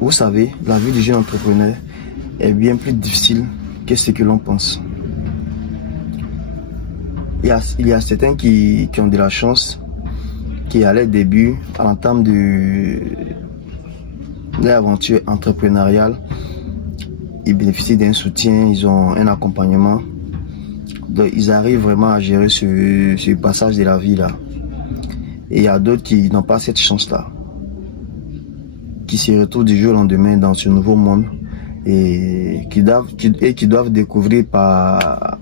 Vous savez, la vie du jeune entrepreneur est bien plus difficile que ce que l'on pense. Il y a certains qui ont de la chance, qui à leur début, à l'entame de leur aventure entrepreneuriale, ils bénéficient d'un soutien, ils ont un accompagnement. Donc ils arrivent vraiment à gérer ce passage de la vie là. Et il y a d'autres qui n'ont pas cette chance-là, qui se retrouvent du jour au lendemain dans ce nouveau monde et qui doivent découvrir par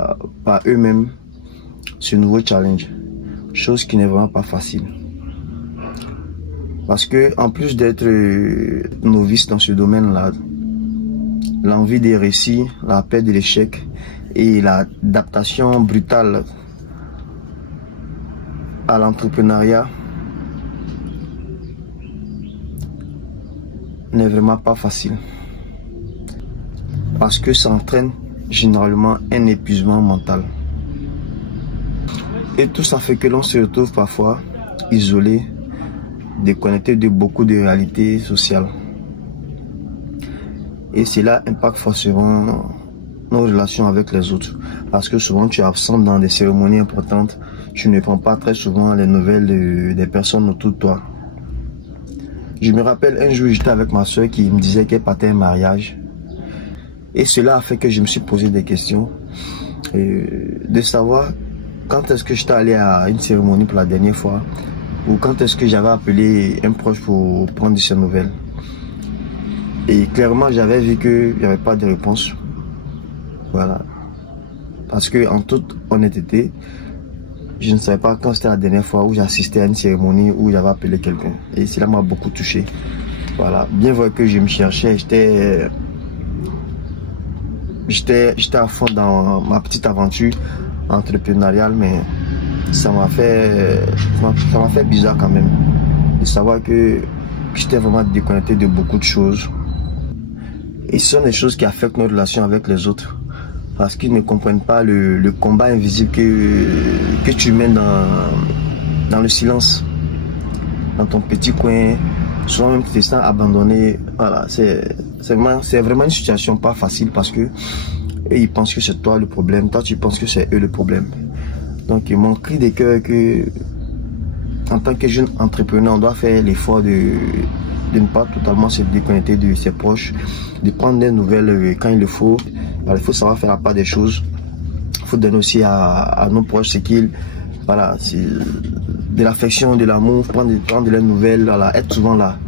eux-mêmes ce nouveau challenge, chose qui n'est vraiment pas facile. Parce que en plus d'être novice dans ce domaine-là, l'envie des récits, la peur de l'échec et l'adaptation brutale à l'entrepreneuriat n'est vraiment pas facile. Parce que ça entraîne généralement un épuisement mental. Et tout ça fait que l'on se retrouve parfois isolé, déconnecté de beaucoup de réalités sociales. Et cela impacte forcément nos relations avec les autres. Parce que souvent tu es absent dans des cérémonies importantes, tu ne prends pas très souvent les nouvelles des personnes autour de toi. Je me rappelle un jour, j'étais avec ma soeur qui me disait qu'elle partait à un mariage. Et cela a fait que je me suis posé des questions. De savoir quand est-ce que j'étais allé à une cérémonie pour la dernière fois. Ou quand est-ce que j'avais appelé un proche pour prendre de ses nouvelles. Et clairement, j'avais vu qu'il n'y avait pas de réponse. Voilà. Parce que en toute honnêteté, je ne savais pas quand c'était la dernière fois où j'assistais à une cérémonie où j'avais appelé quelqu'un. Et cela m'a beaucoup touché. Voilà. Bien vrai que je me cherchais, j'étais à fond dans ma petite aventure entrepreneuriale, mais ça m'a fait bizarre quand même. De savoir que j'étais vraiment déconnecté de beaucoup de choses. Et ce sont des choses qui affectent nos relations avec les autres. Parce qu'ils ne comprennent pas le combat invisible que tu mènes dans le silence. Dans ton petit coin. Souvent même tu te sens abandonné. Voilà, c'est vraiment une situation pas facile parce que eux, ils pensent que c'est toi le problème. Toi tu penses que c'est eux le problème. Donc mon cri de cœur est que en tant que jeune entrepreneur, on doit faire l'effort de ne pas totalement se déconnecter de ses proches, de prendre des nouvelles quand il le faut. Alors, il faut savoir faire la part des choses. Il faut donner aussi à nos proches ce qu'ils, voilà, de l'affection, de l'amour, prendre de leurs nouvelles, voilà, être souvent là.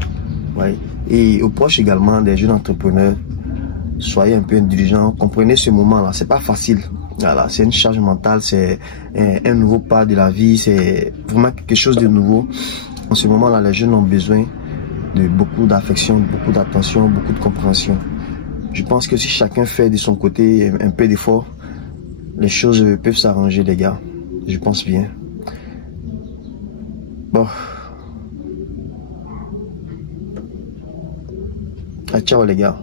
Ouais. Et aux proches également, des jeunes entrepreneurs, soyez un peu indulgents, comprenez ce moment-là, c'est pas facile. Voilà, c'est une charge mentale, c'est un nouveau pas de la vie, c'est vraiment quelque chose de nouveau. En ce moment-là, les jeunes ont besoin de beaucoup d'affection, beaucoup d'attention, beaucoup de compréhension. Je pense que si chacun fait de son côté un peu d'effort, les choses peuvent s'arranger, les gars. Je pense bien. Bon. Ah, ciao les gars.